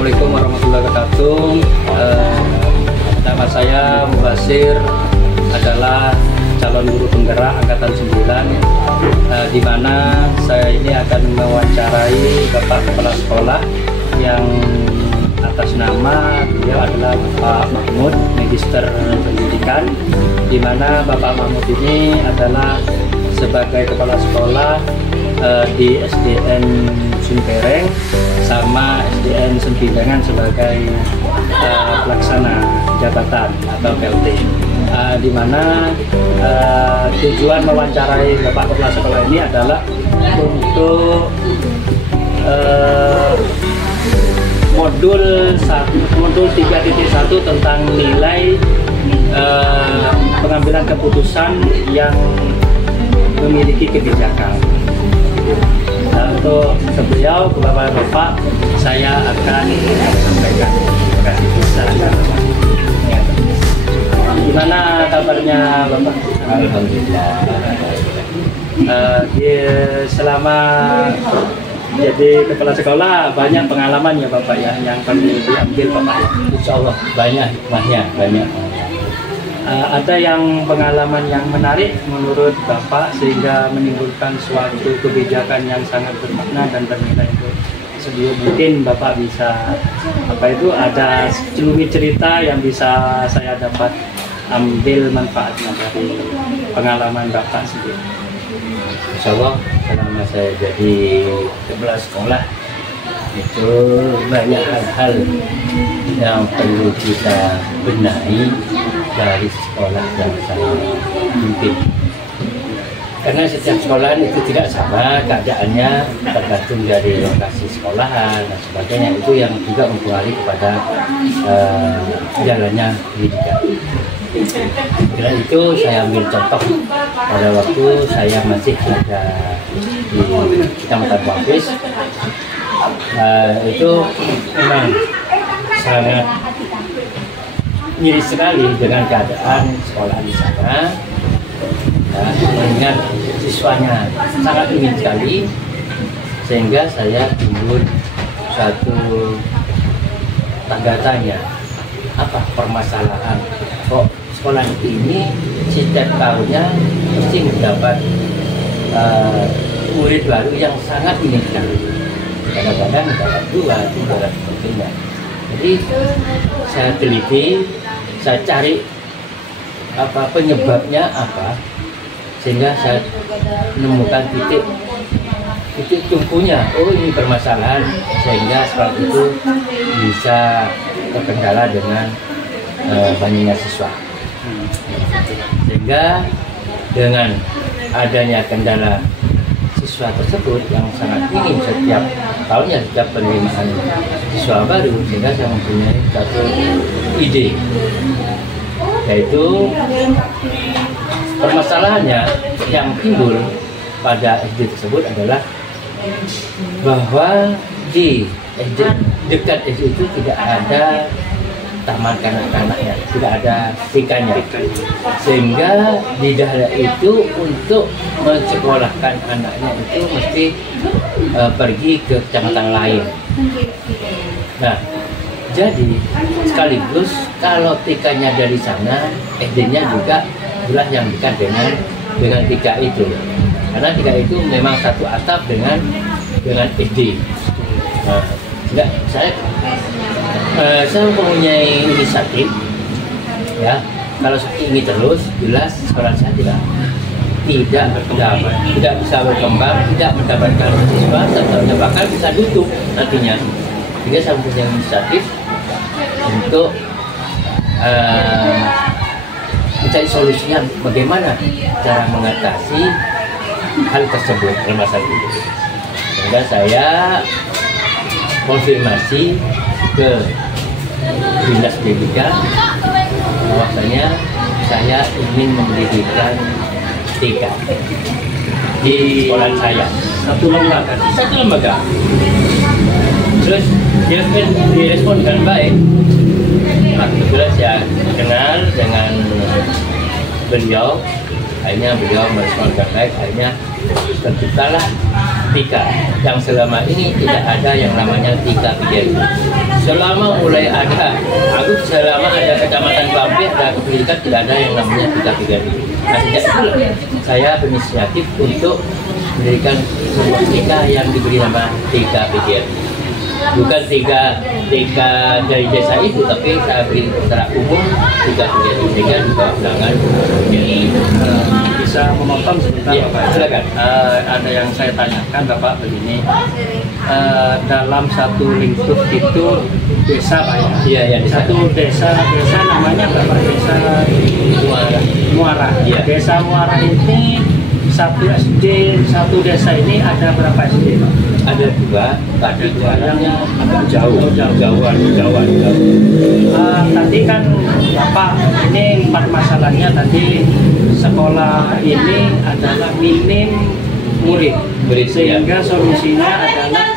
Assalamualaikum warahmatullahi wabarakatuh. Nama saya Mubasir, adalah calon guru penggerak angkatan 9, di mana saya ini akan mewawancarai Bapak Kepala Sekolah yang atas nama beliau adalah Bapak Mahmud, Magister Pendidikan, di mana Bapak Mahmud ini adalah sebagai kepala sekolah di SDN Sumpereng sama SDN Sembilangan sebagai pelaksana jabatan atau PLT, di mana tujuan mewawancarai Bapak Kepala Sekolah ini adalah untuk modul 3.1 tentang nilai pengambilan keputusan yang memiliki kebijakan. Nah, untuk beliau, ke Bapak-Bapak, saya akan sampaikan. Terima kasih. Gimana kabarnya Bapak? Alhamdulillah. Selama jadi kepala sekolah banyak pengalaman ya Bapak ya yang perlu diambil Bapak. Insya Allah banyak hikmahnya, banyak. Ada yang pengalaman yang menarik menurut Bapak sehingga menimbulkan suatu kebijakan yang sangat bermakna dan bernilai untuk sebelum mungkin Bapak bisa ada celumi cerita yang bisa saya dapat ambil manfaatnya dari pengalaman Bapak sendiri. Insya Allah selama saya jadi kepala sekolah itu banyak hal-hal yang perlu kita benahi dari sekolah yang saya pimpin. Karena setiap sekolah itu tidak sama keadaannya, tergantung dari lokasi sekolahan dan sebagainya, itu yang juga mempengaruhi kepada jalannya pendidikan. Karena itu saya ambil contoh pada waktu saya masih ada di Kecamatan Wapis, itu memang sangat miris sekali dengan keadaan sekolah di sana. Mengingat siswanya sangat ingin sekali, sehingga saya timbul suatu tanda tanya, apa permasalahan kok sekolah ini setiap tahunnya mesti mendapat murid baru yang sangat ingin sekali, kadang-kadang mendapat 2, 3 dan sebagainya. Jadi saya teliti, saya cari apa penyebabnya apa, sehingga saya menemukan titik tumpunya. Oh, ini permasalahan, sehingga sekolah itu bisa terkendala dengan banyaknya siswa. Sehingga dengan adanya kendala siswa tersebut yang sangat tinggi setiap tahunnya, setiap penerimaan siswa baru, sehingga saya mempunyai satu ide, yaitu permasalahannya yang timbul pada SD tersebut adalah bahwa di SD, dekat SD itu tidak ada taman kanak-kanaknya, tidak ada TK-nya, sehingga di daerah itu untuk mensekolahkan anaknya itu mesti pergi ke kecamatan lain. Nah, jadi sekaligus kalau TK-nya dari sana, SD-nya juga itulah yang dekat dengan TK itu, karena TK itu memang satu atap dengan SD. Nah, saya mempunyai inisiatif, ya, kalau seperti ini terus jelas sekolah saya tidak bisa berkembang, tidak mendapatkan siswa, atau bahkan bisa tutup nantinya. Sehingga saya mempunyai inisiatif untuk mencari solusinya, bagaimana cara mengatasi hal tersebut, masalah itu. Sehingga saya konfirmasi ke Dinas Pendidikan bahwasanya saya ingin mendirikan TK di sekolah saya, satu lembaga. Terus dia direspon dengan baik. Nah, kebetulan saya kenal dengan beliau, akhirnya beliau merespon dengan baik, akhirnya terciptalah TIKA yang selama ini tidak ada yang namanya TIKA PGRI. Selama ada Kecamatan Bambi, ada pendidikan, tidak ada yang namanya TIKA PGRI. Nah, sejak itulah saya berinisiatif untuk mendirikan sebuah TIKA yang diberi nama TIKA PGRI. Bukan tiga dari desa itu, tapi saya beri secara umum TIKA PGRI, sehingga di bawah naungan PGRI. Bisa memotong sebentar, Ya, Bapak? silakan. Ada yang saya tanyakan, Bapak, begini. Dalam satu lingkup itu desa, Pak, ya? Iya, ya, Satu desa namanya Bapak, desa Muara. Iya. Desa Muara ini satu SD, satu desa ini ada berapa SD, Pak? Ada dua, tapi dua yang agak jauh. Tadi kan Bapak ini masalahnya tadi sekolah ini adalah minim murid, sehingga solusinya adalah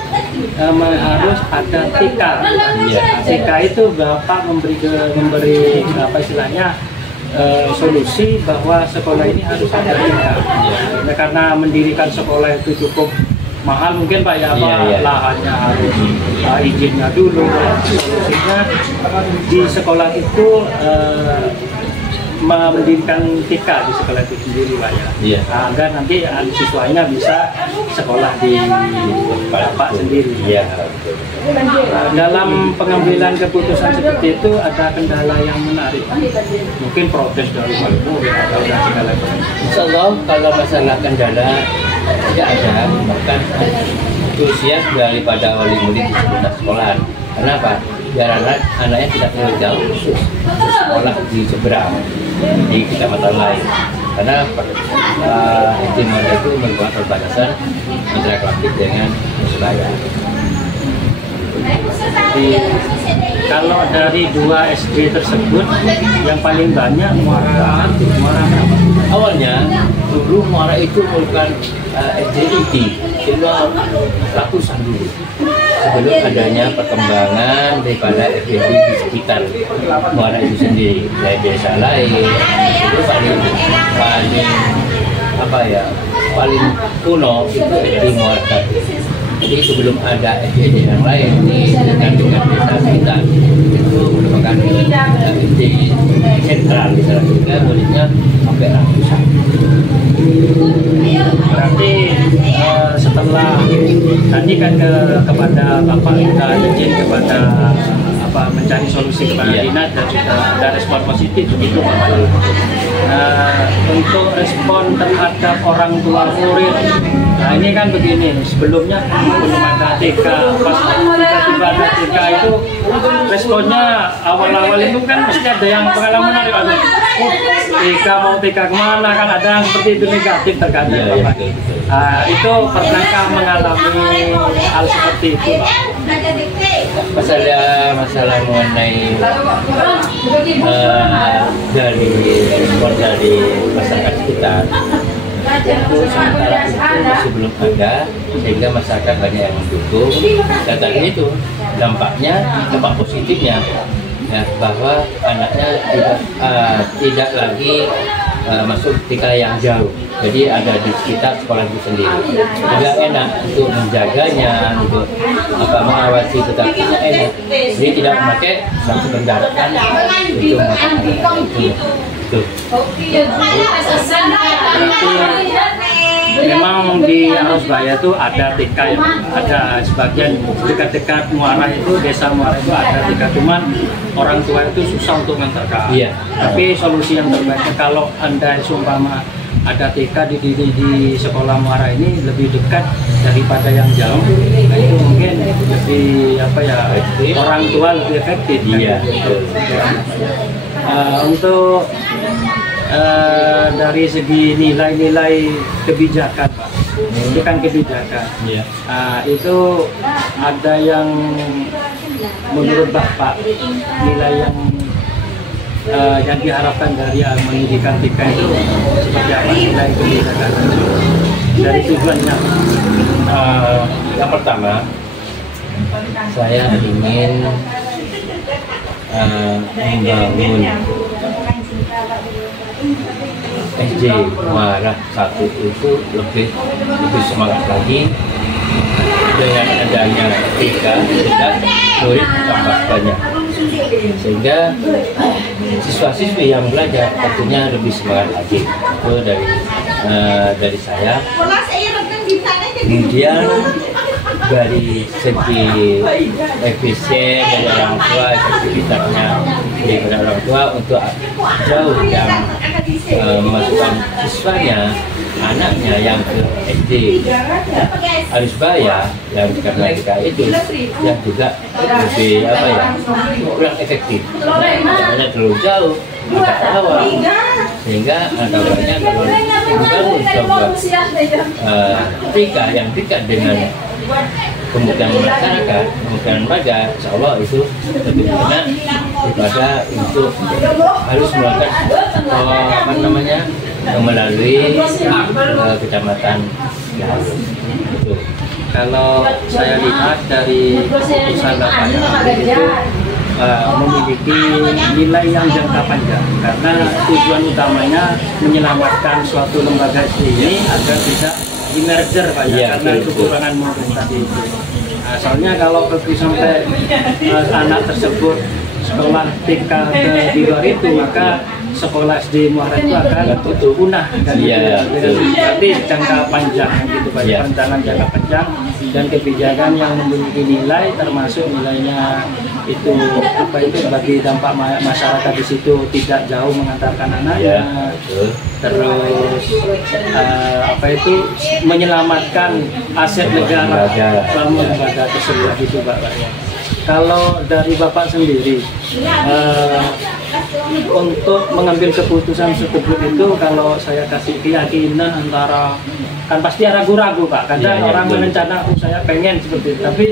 harus ada TIKA. TIKA itu Bapak memberi apa istilahnya solusi bahwa sekolah ini harus ada TIKA. Nah, karena mendirikan sekolah itu cukup mahal mungkin Pak ya, lahannya harus izinnya dulu. Solusinya di sekolah itu mendirikan TIKA di sekolah itu sendiri, Pak ya. Agar nanti siswanya bisa sekolah di Bapak sendiri. Dalam pengambilan keputusan seperti itu ada kendala yang menarik, mungkin protes dari murid atau ada kendala. Insya Allah kalau masalah kendala tidak ada, bahkan antusias daripada wali murid di sekolah sekolahan. Kenapa? Biar anaknya tidak terlalu jauh sekolah di seberang di kecamatan lain. Karena SD Muara itu merupakan perbatasan antara Klampik dengan Surabaya. Jadi, kalau dari dua SD tersebut yang paling banyak Muara berapa? Awalnya dulu Muara itu merupakan SD inti, cuma ratusan dulu. Sebelum adanya perkembangan daripada FGD di sekitar Muara itu sendiri, dari desa lain itu paling kuno itu FGD Muara tadi. Jadi sebelum ada FGD yang lain di dekat desa sekitar itu merupakan FGD sentral di sana, sehingga muridnya sampai ratusan. Berarti setelah tadi kan kepada Bapak kita izin kepada mencari solusi kepada dinas dan juga ada respon positif begitu Bapak. Untuk respon terhadap orang tua murid, nah ini kan begini, sebelumnya belum ada TK, pas tiba-tiba ada TK itu responnya awal-awal itu kan mesti ada yang pengalaman menarik, TK mau TK kemana, kan ada yang seperti itu negatif terkadang Bapak. Itu pernahkah mengalami hal seperti itu Pak? Masalah mengenai dari respon dari masyarakat sekitar itu sementara itu masih belum ada, sehingga masyarakat banyak yang mendukung, dan tadi itu dampak positifnya ya, bahwa anaknya tidak lagi masuk TIKA yang jauh, jadi ada di sekitar sekolah itu sendiri. Juga enak untuk menjaganya, untuk mengawasi, tetapinya enak. Jadi tidak memakai satu kendaraan itu Memang di Arosbaya itu ada TK, ada sebagian dekat-dekat Muara itu, desa Muara itu ada TK, cuman orang tua itu susah untuk mengantarkan. Tapi solusi yang terbaik kalau Anda sumpama ada TK di sekolah Muara ini lebih dekat daripada yang jauh, nah itu mungkin lebih orang tua lebih efektif. Untuk dari segi nilai-nilai kebijakan Pak, itu kan kebijakan. Itu ada yang menurut Bapak nilai yang diharapkan dari pendidikan TIK itu seperti apa nilai kebijakan dari tujuannya? Yang pertama, saya ingin membangun SD Muara 1 itu lebih semangat lagi dengan adanya TK dan murid tambah banyak, sehingga siswa-siswi yang belajar tentunya lebih semangat lagi. Itu dari saya. Kemudian dari segi efisien dari orang tua, efektivitasnya dari orang tua untuk jauh yang memasukkan siswanya, anaknya yang ke SD harus bayar, yang karena itu yang juga lebih kurang efektif, karena terlalu jauh agak awal, sehingga kabarnya kalau membangun sebuah TK yang dekat dengan kemudian masyarakat, kemudian warga, insya Allah itu lebih enak daripada untuk harus melakukan melalui kecamatan. Itu. Kalau saya lihat dari keputusan Bapak yang itu memiliki nilai yang jangka panjang, karena tujuan utamanya menyelamatkan suatu lembaga ini agar tidak di-merger Pak ya, karena kekurangan murid tadi itu. Soalnya kalau sampai anak tersebut sekolah TK di luar itu, maka sekolah SD Muara itu akan punah, dan berarti jangka panjang gitu Pak, perencanaan jangka panjang dan kebijakan yang memiliki nilai, termasuk nilainya itu bagi dampak masyarakat di situ tidak jauh mengantarkan anaknya, terus menyelamatkan aset negara selama lembaga tersebut gitu Pak ya. Kalau dari Bapak sendiri untuk mengambil keputusan tersebut itu, kalau saya kasih keyakinan antara, kan pasti ragu-ragu Pak, kadang orang merencana saya pengen seperti itu, tapi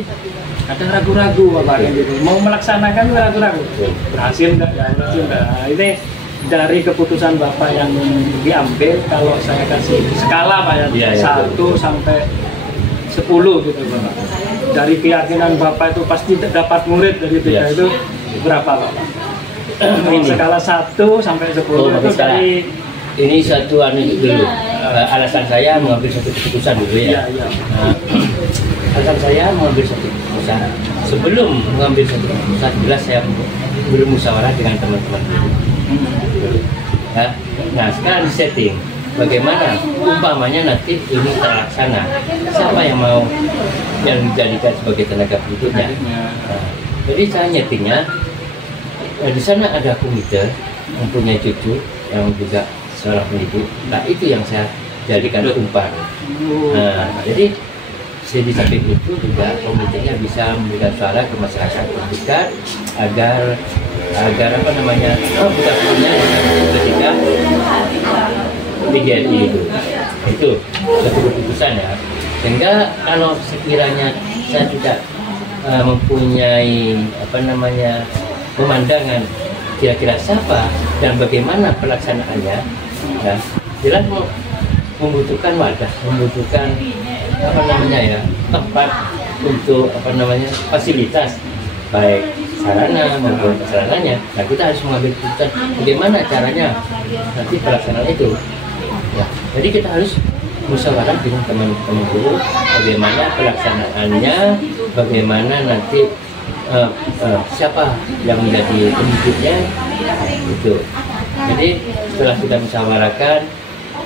ada ragu-ragu Bapak gitu, mau melaksanakan ragu-ragu, berhasil nggak ya, berhasil nggak. Nah, ini dari keputusan Bapak yang diambil, kalau saya kasih skala Pak ya, 1 sampai 10 gitu Bapak, dari keyakinan Bapak itu pasti dapat murid dari TK itu berapa Bapak? Skala 1 sampai 10 itu dari ini satu dulu. Alasan saya mengambil satu keputusan dulu ya. Alasan saya mengambil satu keputusan. Sebelum mengambil satu keputusan, jelas saya bermusyawarah dengan teman-teman. Nah, sekarang di setting bagaimana umpamanya nanti ini terlaksana, siapa yang mau yang dijadikan sebagai tenaga pendidiknya. Jadi saya nyetingnya di sana ada komite mempunyai cucu yang juga seorang pendidik. Nah, itu yang saya jadikan umpan. Nah, jadi di samping itu juga komitenya bisa memberikan suara ke masyarakat terdekat agar kita punya ketika DGRI itu satu keputusan ya. Sehingga kalau sekiranya saya tidak mempunyai pemandangan kira-kira siapa dan bagaimana pelaksanaannya, ya jelas membutuhkan wadah, membutuhkan tempat untuk fasilitas baik sarana maupun prasarananya. Nah, kita harus mengambil keputusan bagaimana caranya nanti pelaksanaan itu. Ya, jadi kita harus musyawarah dengan teman-teman guru bagaimana pelaksanaannya, bagaimana nanti siapa yang menjadi pendidiknya, itu. Jadi setelah kita musyawarahkan,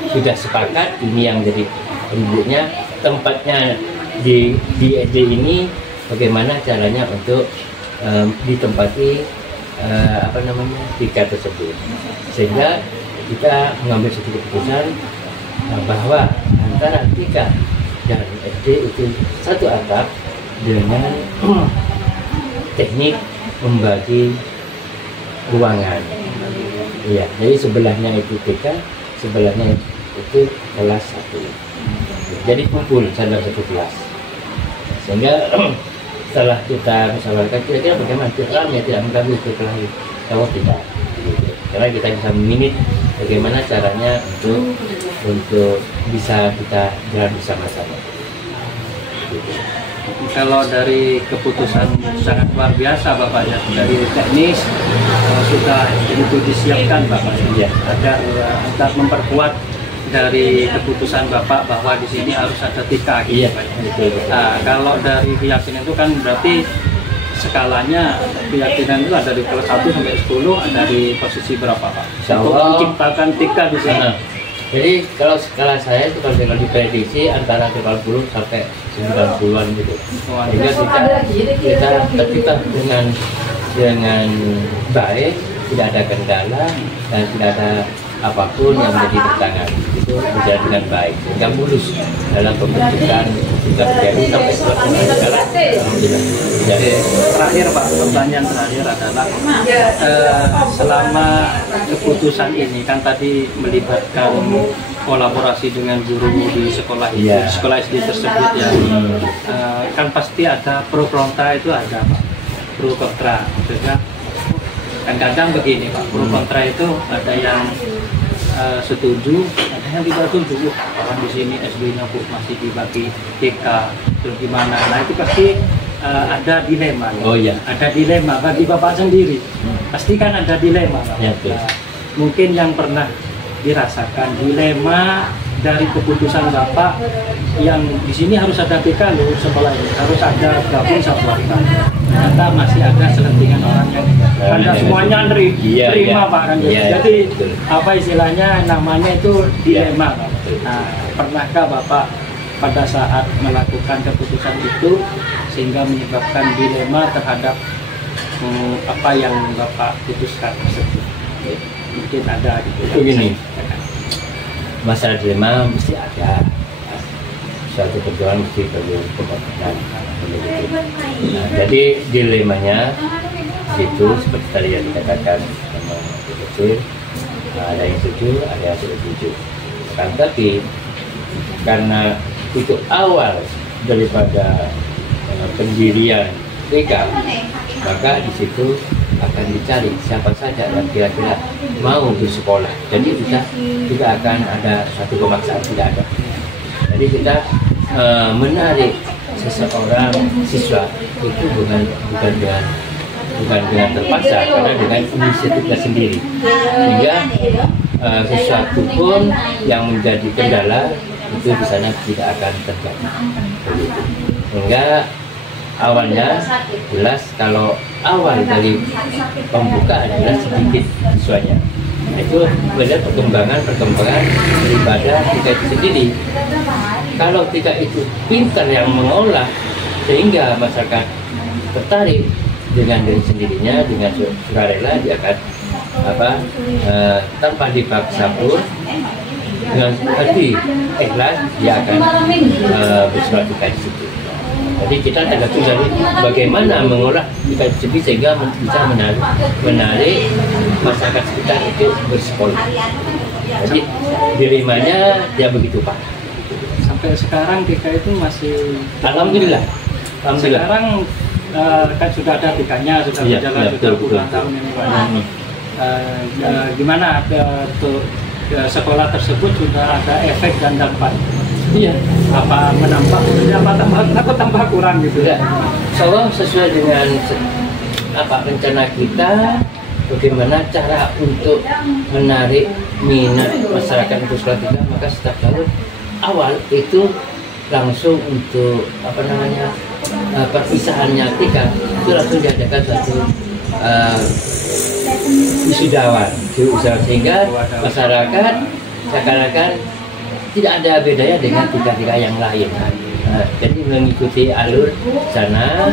sudah sepakat ini yang jadi pendidiknya, tempatnya di SD ini, bagaimana caranya untuk ditempati TK tersebut, sehingga kita mengambil satu keputusan bahwa antara TK dan SD itu satu atap dengan teknik membagi ruangan. Iya, jadi sebelahnya itu TK, sebelahnya itu kelas 1. Jadi kumpul dalam satu kelas. Sehingga setelah kita musyawarahkan kira-kira bagaimana ramai tidak mengganggu kelahiran, kalau tidak. Karena kita bisa meminit bagaimana caranya untuk bisa kita jalan bersama-sama. Kalau dari keputusan sangat luar biasa Bapak ya, dari teknis sudah itu disiapkan Bapak ya, agar memperkuat dari keputusan Bapak bahwa di sini harus ada TK gitu Iya, Pak. betul. Nah, kalau dari keyakinan itu kan berarti skalanya keyakinan itu ada dari kelas 1 sampai 10, ada di posisi berapa Pak? Insya Untuk Allah. menciptakan TK di sini. Nah, jadi kalau skala saya itu kalau diprediksi antara 80 sampai 90-an gitu. Wah, Sehingga kita tercipta dengan baik, tidak ada kendala dan tidak ada apapun yang menjadi tantangan. Itu berjalan dengan baik sehingga mulus dalam pembentukan tingkat PKRI sampai pelaksanaan segala. Alhamdulillah. Jadi terakhir Pak, pertanyaan terakhir adalah selama keputusan ini kan tadi melibatkan kolaborasi dengan guru di sekolah itu, Iya. sekolah SD tersebut ya. Kan pasti ada pro kontra itu ada Pak, pro kontra. Maksudnya kadang-kadang begini Pak, pro kontra itu ada yang setuju, ada yang tidak setuju. Orang di sini SD-nya Bu masih dibagi TK, terus gimana? Nah itu pasti ada dilema. Oh iya. Ada dilema bagi Bapak sendiri. Pasti kan ada dilema Pak. Ya, betul. Nah, mungkin yang pernah dirasakan dilema dari keputusan Bapak yang di sini harus ada TK loh, sekolah ini harus ada gabung satu angka. Ternyata masih ada selentingan orang yang pada semuanya Iya, terima iya. Pak kan. Iya, Jadi betul. apa istilahnya namanya itu dilema Pak. Nah, pernahkah Bapak pada saat melakukan keputusan itu sehingga menyebabkan dilema terhadap apa yang Bapak putuskan tersebut? Mungkin ada gitu. Begini. Masalah dilema mesti ada, suatu perjuangan mesti perlu pengorbanan. Nah, jadi dilemanya itu seperti tadi yang dikatakan sama Bu Kecil, ada yang setuju, ada yang tidak setuju. Kan tapi karena itu awal daripada pendirian TK, maka di situ akan dicari siapa saja yang kira-kira mau bersekolah. Jadi kita tidak akan ada satu pemaksaan, tidak ada. Jadi kita menarik seseorang siswa itu bukan dengan terpaksa, karena dengan inisiatifnya sendiri. Sehingga sesuatu pun yang menjadi kendala itu di sana tidak akan terjadi. Begitu. Sehingga awalnya jelas kalau awal dari pembukaan jelas sedikit siswanya. Nah, itu melihat perkembangan daripada TK itu sendiri. Kalau TK itu pintar yang mengolah sehingga masyarakat tertarik dengan diri sendirinya, dengan sukarela dia akan tanpa dipaksa pun dengan hati ikhlas dia akan bersekolah TK di situ. Jadi kita tergantung dari bagaimana mengolah TK itu sehingga bisa menarik masyarakat sekitar itu bersekolah. Jadi dilemanya ya begitu Pak. Sampai sekarang TK itu masih Alhamdulillah. Sekarang kan sudah ada TK-nya, sudah Iya, berjalan iya, sudah betul, puluhan betul. tahun ini Pak. Gimana untuk sekolah tersebut sudah ada efek dan dampak? Iya. Apa menambah, apa tambah kurang gitu? Ya, insya sesuai dengan rencana kita, bagaimana cara untuk menarik minat masyarakat untuk sekolah TK, maka setiap tahun awal itu langsung untuk perpisahannya TK itu langsung diadakan suatu wisudawan, sehingga masyarakat seakan-akan tidak ada bedanya dengan TK-TK yang lain. Jadi mengikuti alur sana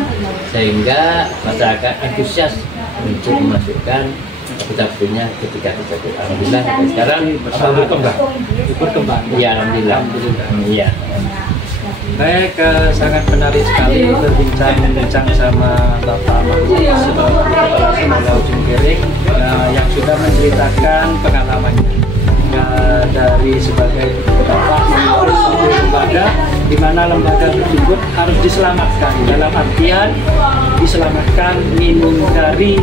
sehingga masyarakat antusias untuk memasukkan putra-putrinya ke TK tersebut. Alhamdulillah sekarang berkembang. Iya, alhamdulillah. Iya. Baik, sangat menarik sekali berbincang sama Bapak Mahfud Kepala Ujung Kering yang sudah menceritakan pengalamannya dari sebagai Bapak mengurus suatu lembaga di mana lembaga tersebut harus diselamatkan, dalam artian diselamatkan dari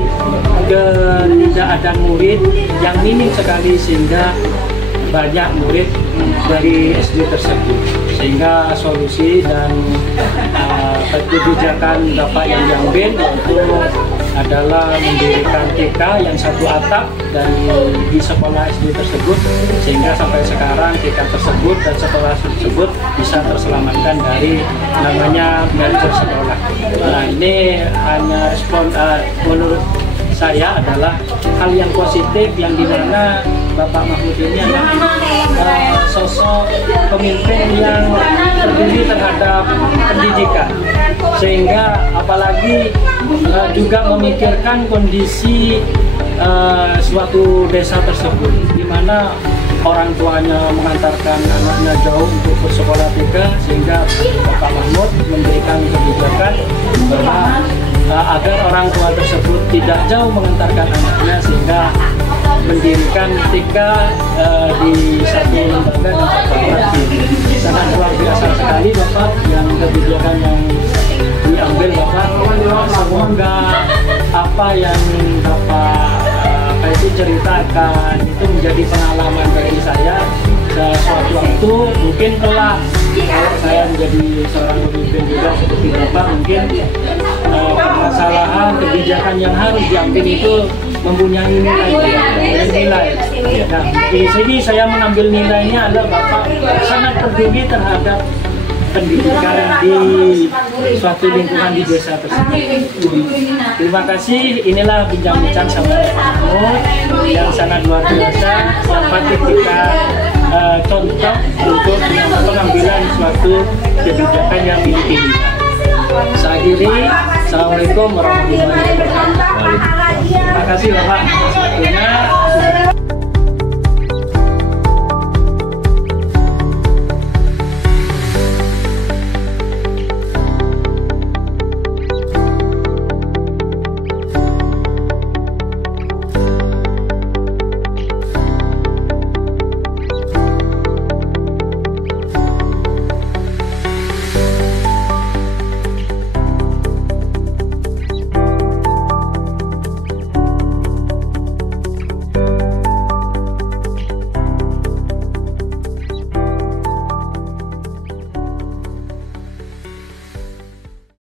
ketidakadaan murid yang minim sekali sehingga banyak murid dari SD tersebut, sehingga solusi dan kebijakan Bapak yang diambil untuk adalah mendirikan TK yang satu atap dan di sekolah SD tersebut, sehingga sampai sekarang TK tersebut dan sekolah tersebut bisa terselamatkan dari namanya merger sekolah. Nah, ini hanya respon menurut saya adalah hal yang positif, yang dimana Bapak Mahmud ini adalah sosok pemimpin yang peduli terhadap pendidikan, sehingga apalagi juga memikirkan kondisi suatu desa tersebut, di mana orang tuanya mengantarkan anaknya jauh untuk bersekolah TK, sehingga Bapak Mahmud memberikan kebijakan bahwa agar orang tua tersebut tidak jauh mengantarkan anaknya, sehingga mendirikan TK di satu lembaga dan satu tempat. Sangat luar biasa sekali Bapak yang kebijakan yang diambil Bapak. Semoga apa yang Bapak ceritakan itu menjadi pengalaman bagi saya. Suatu waktu mungkin kelak kalau saya menjadi seorang pemimpin juga seperti Bapak, mungkin permasalahan kebijakan yang harus diambil itu mempunyai nilai. Nah, di sini saya mengambil nilainya adalah Bapak sangat peduli terhadap pendidikan di suatu lingkungan di desa tersebut. Terima kasih, inilah bincang-bincang sama Pak Mahmud yang sangat luar biasa, yang patut kita contoh untuk pengambilan suatu kebijakan yang memiliki nilai. Saya akhiri, Assalamualaikum warahmatullahi wabarakatuh. Terima kasih Bapak atas waktunya.